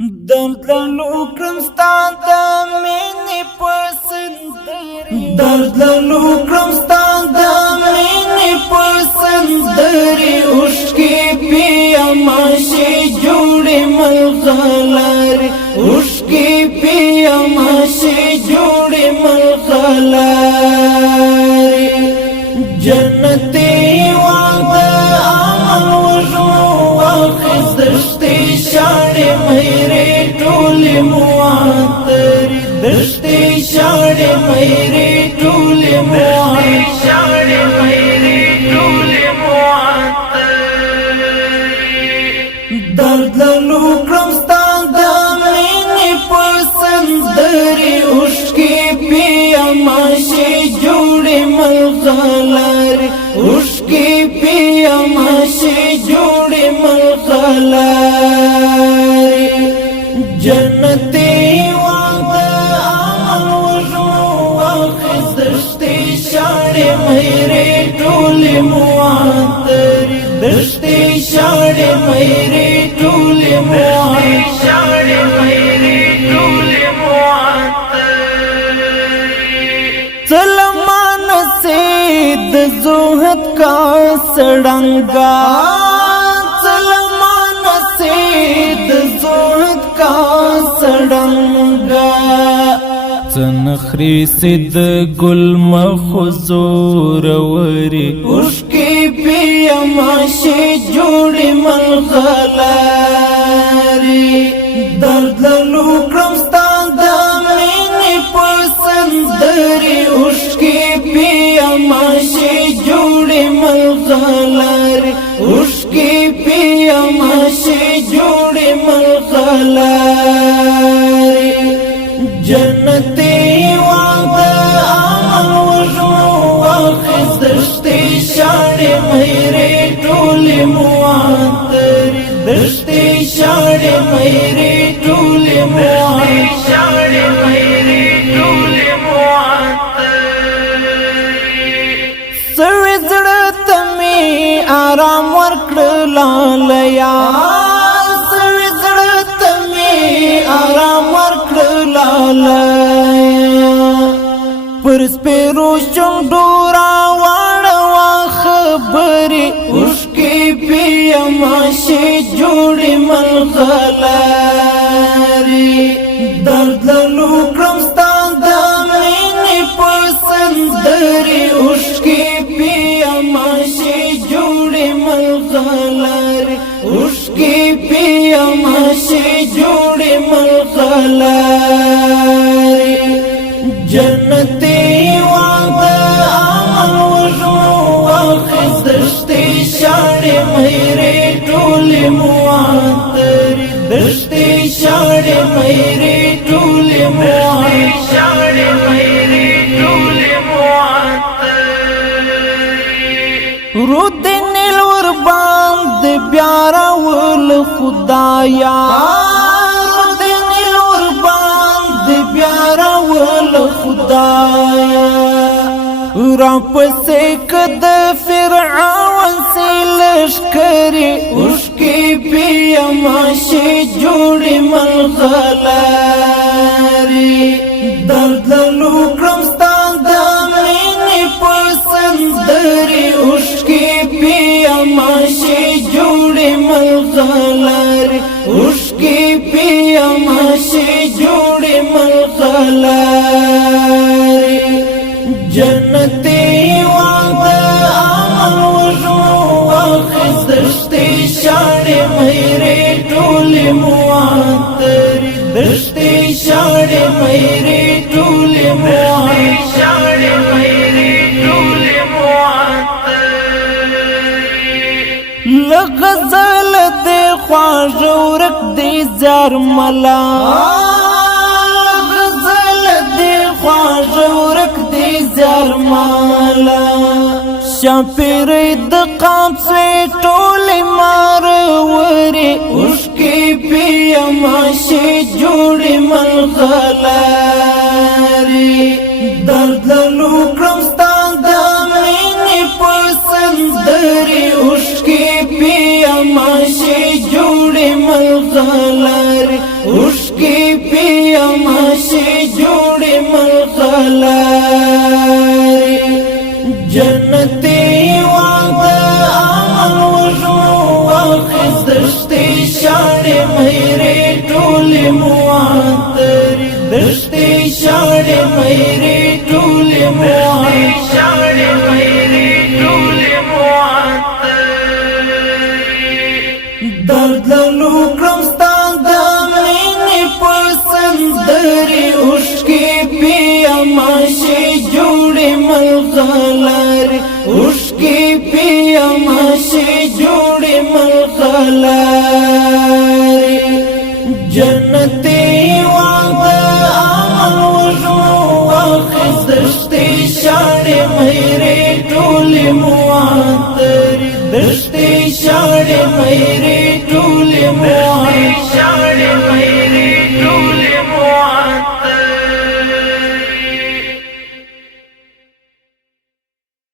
درد لالو کرم ستا د مینې په سندرې درد لالو کرم ستا د مینې په سندرې اوښکې پیما شي جوړې ملغلرې اوښکې پیما شي جوړې ملغلرې جنتي وعده امن وژنو واخیستشتې شاړې مېرې ټولې معطرې دشتې شاړې مېرې ټولې معطرې درد لالو کړم ستا د مینې په سندرې اوښکې پیما شي جوړې ملغلرې اوښکې پیما شي جوړې ملغلرې جنتي وعده امن وژنو واخیستشتې شاړې مېرې ټولې معطرې دشتې شاړې مېرې ټولې سلمان سے د زهد کا سړنګا سلمان سے د زهد کا سړنګا څنخري سید ګل مخزور وری اوښکې پیما شي جوړې ملغلرې درد لالو کړم ستا د مینې په سندرې اوښکې پیما شي جوړې ملغلرې اوښکې پیما شي جوړې ملغلرې جنتي وعده امن وژنو واخیستشتې شاړې مېرې ټولې معطرې دشتې شاړې مېرې ټولې سوي زړه ته مې آرام ورکړه لالیا سوي زړه ته مې آرام ورکړه لالیا پر سپېرو شونډو راواړوه خبرې اوښکې پیما شي جوړې ملغلرې درد لالو کړم ستا د مینې په سندرې اوښکې پیما شي جوړې ملغلرې اوښکې پیما شي جوړې ملغلرې جنتي وعده امن وژنو واخیستشتې شاړې مېرې ټولې معطرې دشتې شاړې مېرې ټولې رود نیل ور باندې بیا راول خدایا رود نیل ور باندې بیا راول خدایا را پسې کد فرعون سي لشکرې اوښکې پیما شي جوړې ملغلرې درد لالو کړم ستا د مینې په سندرې اوښکې پیما شي جوړې ملغلرې اوښکې پیما شي جوړې ملغلرې جنتي وعده امن وژنو واخیستشتې شاړې مېرې ټولې معطرې دشتې شاړې مېرې ټولې لغزل دې خواږه ورک دې زرملا لغزل دې خواږه ورک دې زرملا شاپېرې د قامڅې ټولې مارورې اوښکې پیما شي جوړې ملغلرې درد لالو کړم ستا د مینې په سندرې اوښکې پیما شي جوړې ملغلرې ملغلاري جنتي وعده عمل وجمو واخذ دشتي شاړې مهرې ټولې معطرې دشتي شاړې مهرې ټولې معطرې درد لالو کړم ستا د مینې په سندرې اوښکې پیماشې جوړې ملغلرې اوښکې پیماشې جوړې ملغلرې جنتي وعده عمل وجمو واخذ دشتي شاړې مهرې ټولې معطرې دشتي شاړې مهرې ټولې